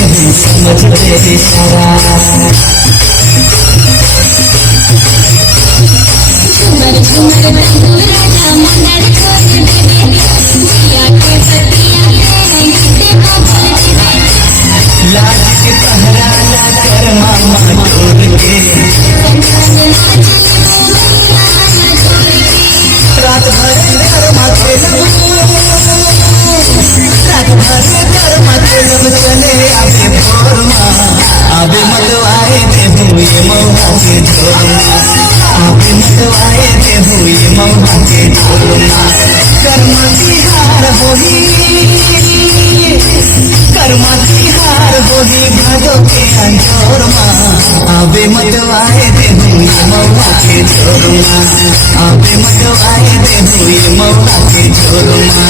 नहीं समझते सारा झूमर झूमर बंधु राजा मंगल कोई बेबे जिया के पतिया ले गीते बाबल दे लाज के पहरा ला कर मामा डोल के कंगन नाच मैया न डोल के रात भर घर माथे रात भर घर माथे चले आवे भोरमा आवे मतवाए दे हुए मौहा के झोरमा आवे मतवाए दे हुए मौहा के झोरमा कर्मा तिहार होही कर्मा तिहार होही भादो के अंजोरमा आवे मतवाए दे हुए मौहा के झोरमा आवे मतवाए दे हुए मौहा के झोरमा